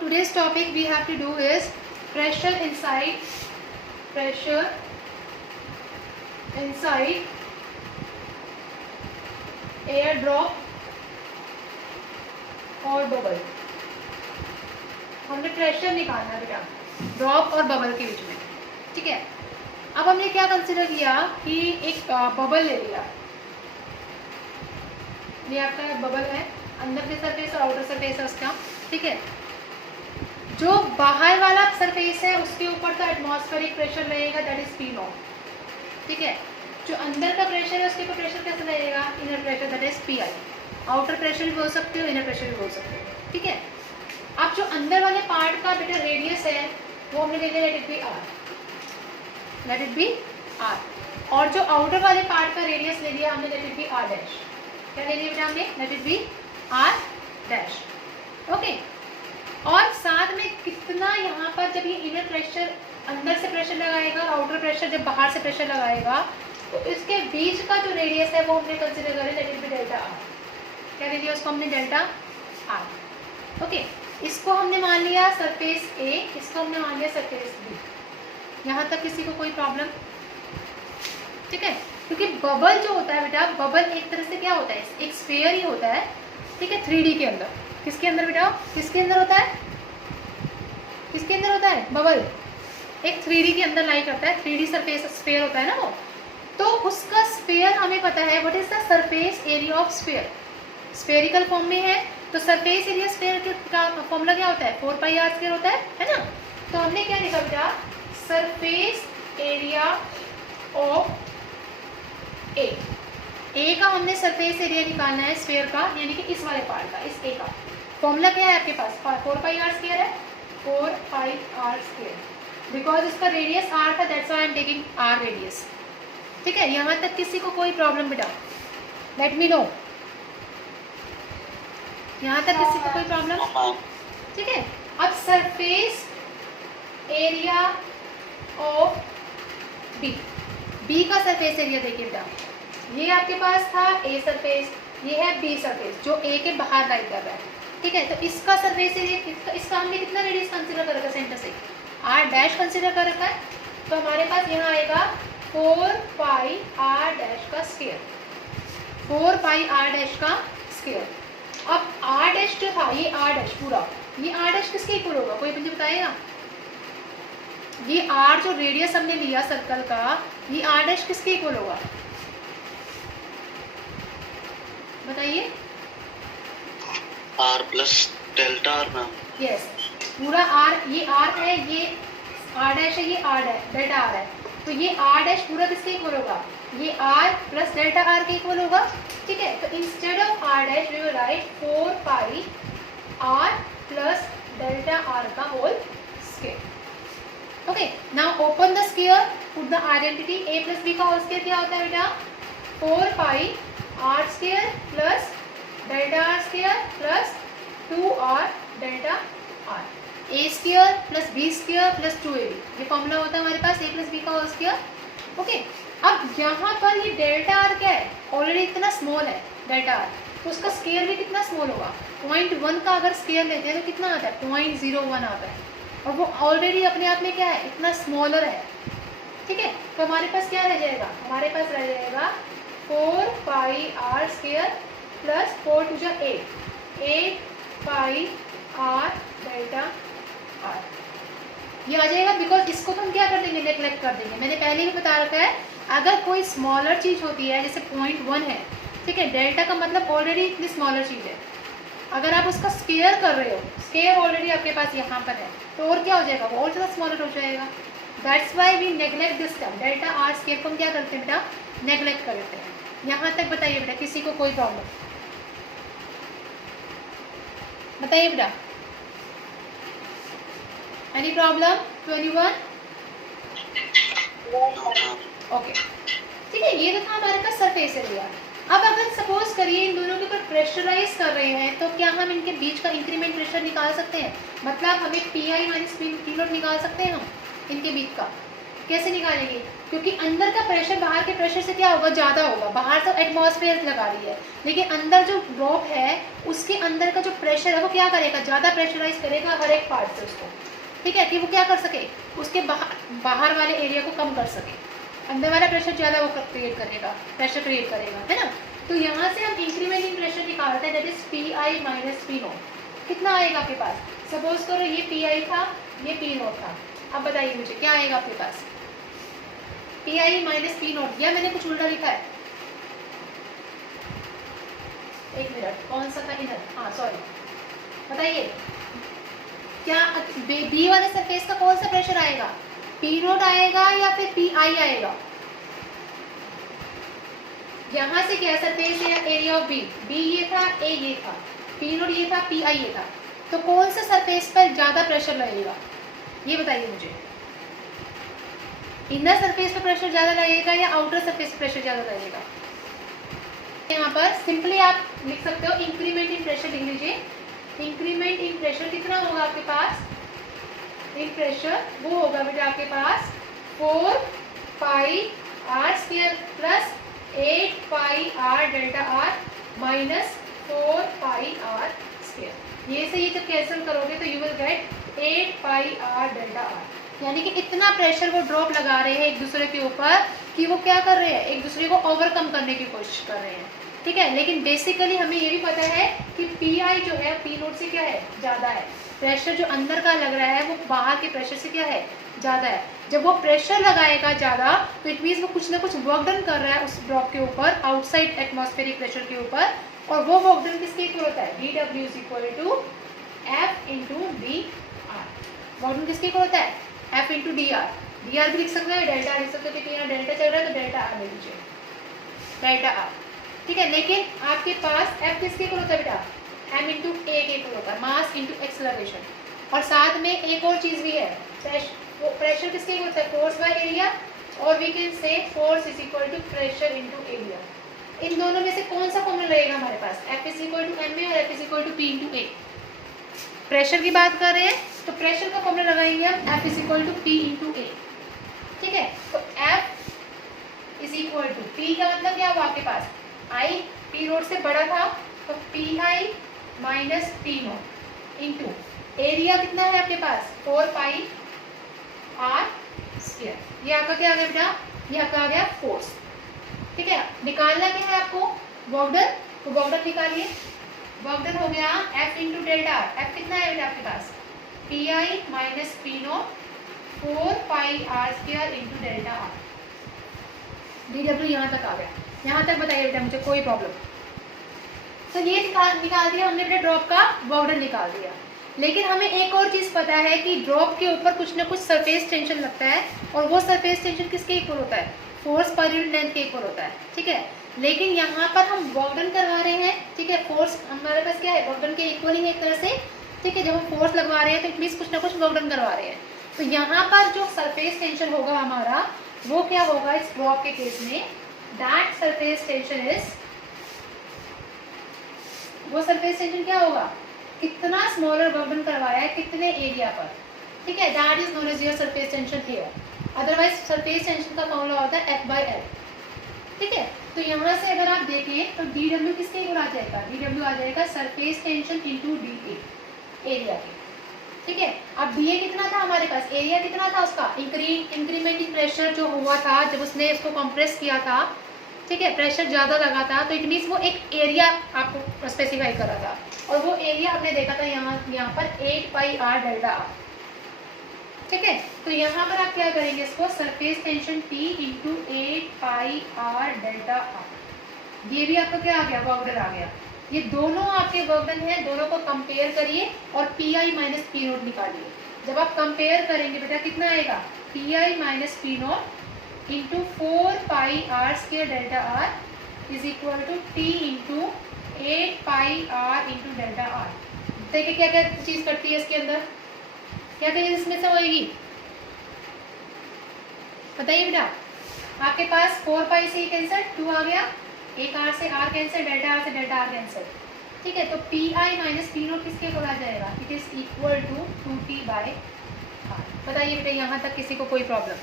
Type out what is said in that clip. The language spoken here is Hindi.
today's topic we have to do is pressure inside air drop और बबल. हमने प्रेशर निकालना है बेटा ड्रॉप और बबल के बीच में. ठीक है, अब हमने क्या कंसिडर किया कि एक बबल ले लिया. ये आपका बबल है, अंदर की सरफेस और आउटर सरफेस है उसका. ठीक है, जो बाहर वाला सरफेस है उसके ऊपर का एटमॉस्फेरिक प्रेशर रहेगा, दैट इज पी नॉट. ठीक है, जो अंदर का प्रेशर है उसके ऊपर प्रेशर कैसे रहेगा, inner pressure, that is P I. Outer pressure भी बोल सकते हो, इनर प्रेशर भी बोल सकते हो. ठीक है, अब जो अंदर वाले पार्ट का बेटा रेडियस है वो हमने ले लिया, let it be R, let it be R. और जो आउटर वाले पार्ट का रेडियस ले लिया हमने, let it be R dash. क्या ले लिया बेटा हमने, let it be R dash. Okay, और साथ में कितना यहाँ पर जब ये इनर प्रेशर अंदर से प्रेशर लगाएगा और आउटर प्रेशर जब बाहर से प्रेशर लगाएगा तो इसके बीच का जो रेडियस है वो हमने कंसिडर करें, late it B delta R. क्या ले लिया उसको हमने, डेल्टा आर. ओके, इसको हमने मान लिया सरफेस ए, इसको हमने मान लिया सरफेस बी. यहाँ तक किसी को कोई प्रॉब्लम? ठीक है, क्योंकि बबल जो होता है बेटा, बबल एक तरह से क्या होता है, एक स्फीयर ही होता है. ठीक है, 3D के अंदर. किसके अंदर बेटा, किसके अंदर होता है, किसके अंदर होता है बबल? एक 3D के अंदर लाई करता है. 3D सरफेस स्फीयर होता है ना वो. तो उसका स्फीयर हमें पता है, what is the surface area of sphere. Spherical form में है तो सरफेस एरिया स्फीयर का फॉर्मूला क्या होता है, 4πr² होता है ना. तो हमने क्या लिखा बेटा, सरफेस एरिया ऑफ ए का हमने सरफेस एरिया निकालना है स्फीयर का, यानी कि इस वाले पार्ट का, इस ए का. फॉर्मूला क्या है आपके पास, 4πr² है, 4πr², बिकॉज इसका रेडियस आर था, that's why I am taking R radius. ठीक है, यहाँ तक किसी को कोई प्रॉब्लम बेटा, लेट मी नो. यहाँ तक किसी को कोई प्रॉब्लम? ठीक है, अब surface area of B, B का सरफेस एरिया देखिए बेटा, ये आपके पास था ए सरफेस, ये है बी सरफेस जो ए के बाहर लाई कर रहा है. ठीक है, तो इसका सरफेस एरिया, इसका हमने कितना रेडियस कंसीडर कर रखा है, सेंटर से आर डैश कंसीडर कर रखा है. तो हमारे पास यहाँ आएगा 4πr डैश का स्क्वायर, 4πr डैश का स्क्वायर. अब आर डैश जो था, ये आर डैश पूरा, ये आर डैश किसके इक्वल होगा, कोई मुझे बताएगा? ये आर जो रेडियस हमने लिया सर्कल का, ये आर डैश किसके इक्वल होगा, बताइए. R plus delta R ma'am. Yes, पूरा आर, ये आर है, ये आर डैश है, ये आर डैश डेल्टा आर है. तो ये आर डैश पूरा किसके इक्वल होगा, ये आर प्लस डेल्टा आर के इक्वल होगा. ठीक है, तो instead of R dash we will write 4πr plus delta R का whole square. Okay, now open the square, put the identity. a plus b का होल स्क्वायर क्या होता है बेटा, 4πr² plus delta R square plus 2r delta R. a² plus b² plus 2ab, ये फॉर्मूला होता है हमारे पास a प्लस b का होल स्क्वायर. ओके, अब यहाँ पर ये डेल्टा आर क्या है, ऑलरेडी इतना स्मॉल है डेल्टा आर, तो उसका स्क्वायर भी कितना स्मॉल होगा. 0.1 का अगर स्क्वायर लेते हैं तो कितना आता है, 0.01 आता है, और वो ऑलरेडी अपने आप में क्या है, इतना स्मॉलर है. ठीक है, तो हमारे पास क्या रह जाएगा, हमारे पास रह जाएगा 4πr² प्लस 4 टू जा 8πr डेल्टा आर. ये आ जाएगा, बिकॉज इसको तो हम क्या कर देंगे, नेग्लेक्ट कर देंगे. मैंने पहले भी बता रखा है, अगर कोई स्मॉलर चीज़ होती है, जैसे 0.1 है, ठीक है, डेल्टा का मतलब ऑलरेडी इतनी स्मॉलर चीज़ है, अगर आप उसका स्क्वायर कर रहे हो, स्क्वायर ऑलरेडी आपके पास यहाँ पर है, तो और क्या हो जाएगा, वो और ज़्यादा स्मॉलर हो जाएगा. That's why we neglect this term, delta R square को हम क्या करते हैं बेटा, नेग्लेक्ट कर देते हैं. यहाँ तक बताइए बेटा, किसी को कोई प्रॉब्लम? बताइए बेटा, any problem to anyone? Okay, ठीक है, ये तो था हमारे पास सरफेस एरिया. अब अगर सपोज करिए इन दोनों के ऊपर प्रेशराइज कर रहे हैं, तो क्या हम इनके बीच का इंक्रीमेंट प्रेशर निकाल सकते हैं, मतलब हमें P I minus P not निकाल सकते हैं हम इनके बीच का. कैसे निकालेंगे? क्योंकि अंदर का प्रेशर बाहर के प्रेशर से क्या होगा, ज़्यादा होगा। बाहर तो एटमॉस्फेयर लगा रही है, लेकिन अंदर जो ड्रॉप है उसके अंदर का जो प्रेशर है वो क्या करेगा, ज़्यादा प्रेशराइज करेगा हर एक पार्ट से उसको, ठीक है, कि वो क्या कर सके, उसके बाहर वाले एरिया को कम कर सके। अंदर वाला प्रेशर ज़्यादा वो क्रिएट करेगा, प्रेशर क्रिएट करेगा, है ना। तो यहाँ से हम इंक्रीमेंटिंग प्रेशर निकालते हैं, that is P I minus P not. कितना आएगा आपके पास? सपोज करो ये पी आई था, ये पी नॉट था। अब बताइए मुझे क्या आएगा आपके पास? P I minus P naught, या मैंने कुछ उल्टा लिखा है? एक मिनट, कौन सा था इधर? हाँ सॉरी, बताइए क्या बी वाले सरफेस का कौन सा प्रेशर आएगा? पी नॉट आएगा या फिर पी आई आएगा? यहाँ से क्या सरफेस है, एरिया ऑफ बी, बी ये था, ए ये था, पी नॉट ये था, पी आई ये था। तो कौन सा सरफेस पर ज़्यादा प्रेशर लगेगा, ये बताइए मुझे। इनर सरफेस पर प्रेशर ज़्यादा लगेगा या आउटर सरफेस पर प्रेशर ज़्यादा लगेगा? यहाँ पर सिंपली आप लिख सकते हो इंक्रीमेंट इन प्रेशर, लिख लीजिए। इंक्रीमेंट इन प्रेशर कितना होगा आपके पास? इन प्रेशर वो होगा बेटा आपके पास 4 pi R square plus 8 pi R delta R minus 4 pi R square. ये से ये जब कैंसिल करोगे तो you will get 8 pi R delta R. यानी कि इतना प्रेशर वो ड्रॉप लगा रहे हैं एक दूसरे के ऊपर कि वो क्या कर रहे हैं, एक दूसरे को ओवरकम करने की कोशिश कर रहे हैं, ठीक है। लेकिन बेसिकली हमें ये भी पता है कि पी आई जो है पी नोट से क्या है, ज़्यादा है। प्रेशर जो अंदर का लग रहा है वो बाहर के प्रेशर से क्या है, ज़्यादा है। जब वो प्रेशर लगाएगा ज़्यादा तो इट मीन्स वो कुछ ना कुछ वर्क डन कर रहा है उस ड्रॉप के ऊपर, आउटसाइड एटमॉस्फेरिक प्रेशर के ऊपर। और वो वर्क डन किसके इक्वल होता है? D W is equal to F into D R. Work done किसके इक्वल होता है? F into D R. D R भी लिख सकते हैं, डेल्टा लिख सकते हो, क्योंकि यहाँ डेल्टा चल रहा है तो डेल्टा आर ले लीजिए, डेल्टा आर, ठीक है। लेकिन आपके पास एफ किसके इक्वल होता है बेटा? एम इंटू ए के इक्वल होता है, मास इंटू एक्सेलरेशन। और साथ में एक और चीज़ भी है, प्रेशर किसके इक्वल होता है? फोर्स बाय एरिया, और we can say force is equal to pressure into area. इन दोनों में से कौन सा फॉर्मूला रहेगा हमारे पास? F is equal to M A और F is equal to P into A. Pressure की बात कर रहे हैं तो प्रेशर का फॉर्मूला लगाएंगे हम F is equal to P into A, ठीक है। तो F is equal to P का मतलब क्या हुआ आपके पास? आई पी नोट से बड़ा था तो P I minus P naught into area कितना है आपके पास? 4 पाई आर स्क्वायर। ये आपका क्या आ गया बेटा? ये आपका आ गया फोर्स, ठीक है। निकालना क्या है आपको? Work done. तो वर्क डन निकालिए। वर्क डन हो गया F into delta R. F कितना है बेटा आपके पास? P I minus P nought 4 pi R square into delta R. D W यहाँ तक आ गया। यहाँ तक बताइए बेटा मुझे, कोई प्रॉब्लम? तो ये निकाल दिया हमने बेटा, ड्रॉप का वर्क डन निकाल दिया। लेकिन हमें एक और चीज़ पता है कि ड्रॉप के ऊपर कुछ ना कुछ सरफेस टेंशन लगता है, और वो सरफेस टेंशन किसके इक्वल होता है? फोर्स पर यूनिट लेंथ के इक्वल होता है, ठीक है। लेकिन यहाँ पर हम वर्क डन करवा रहे हैं, ठीक है। फोर्स हमारे पास क्या है? वर्क डन के इक्वल ही है एक तरह से, ठीक है। जब हम फोर्स लगवा रहे हैं तो इट मीन्स कुछ ना कुछ वर्क डन करवा रहे हैं। तो यहाँ पर जो सरफेस टेंशन होगा हमारा, वो क्या होगा इस ड्रॉप के केस में? दैट सरफेस टेंशन इज, वो सरफेस टेंशन क्या होगा? कितना स्मॉलर वर्क डन करवाया है कितने एरिया पर, ठीक है। That is known as your surface tension here. Otherwise surface tension का फॉर्मूला होता है एफ बाई एल, ठीक है। तो यहाँ से अगर आप देखें तो डी डब्ल्यू किसके इक्वल आ जाएगा? डी डब्ल्यू आ जाएगा surface tension into D A, area के, ठीक है। अब डी ए कितना था हमारे पास? एरिया कितना था उसका? इंक्रीमेंटिंग प्रेशर जो हुआ था जब उसने इसको कंप्रेस किया था, ठीक है, प्रेशर ज़्यादा लगा था, तो इट मीन्स वो एक एरिया आपको स्पेसिफाई कर रहा था, और वो एरिया हमने देखा था यहाँ पर 8 पाई आर डेल्टा आर, ठीक है। तो यहाँ पर आप क्या करेंगे इसको? Surface tension T into 8 pi R delta are. ये भी आपका क्या आ गया? वर्क डन आ गया। ये दोनों आपके वर्क डन है, दोनों को कंपेयर करिए और P I minus P naught निकालिए। जब आप कंपेयर करेंगे बेटा कितना आएगा? P I minus P naught into 4 pi R square delta R is equal to T into 8 pi R into delta R. देखिए क्या क्या चीज़ करती है इसके अंदर, क्या क्या चीज़ इसमें से होएगी, बताइए बेटा। आपके पास 4 पाई से कैंसिल, 2 आ गया, एक आर से आर कैंसिल, डेल्टा आर से डेल्टा आर कैंसिल, ठीक है। तो P I minus P naught किसके इक्वल आ जाएगा? It is equal to 2t by R. बताइए बेटा यहाँ तक किसी को कोई प्रॉब्लम?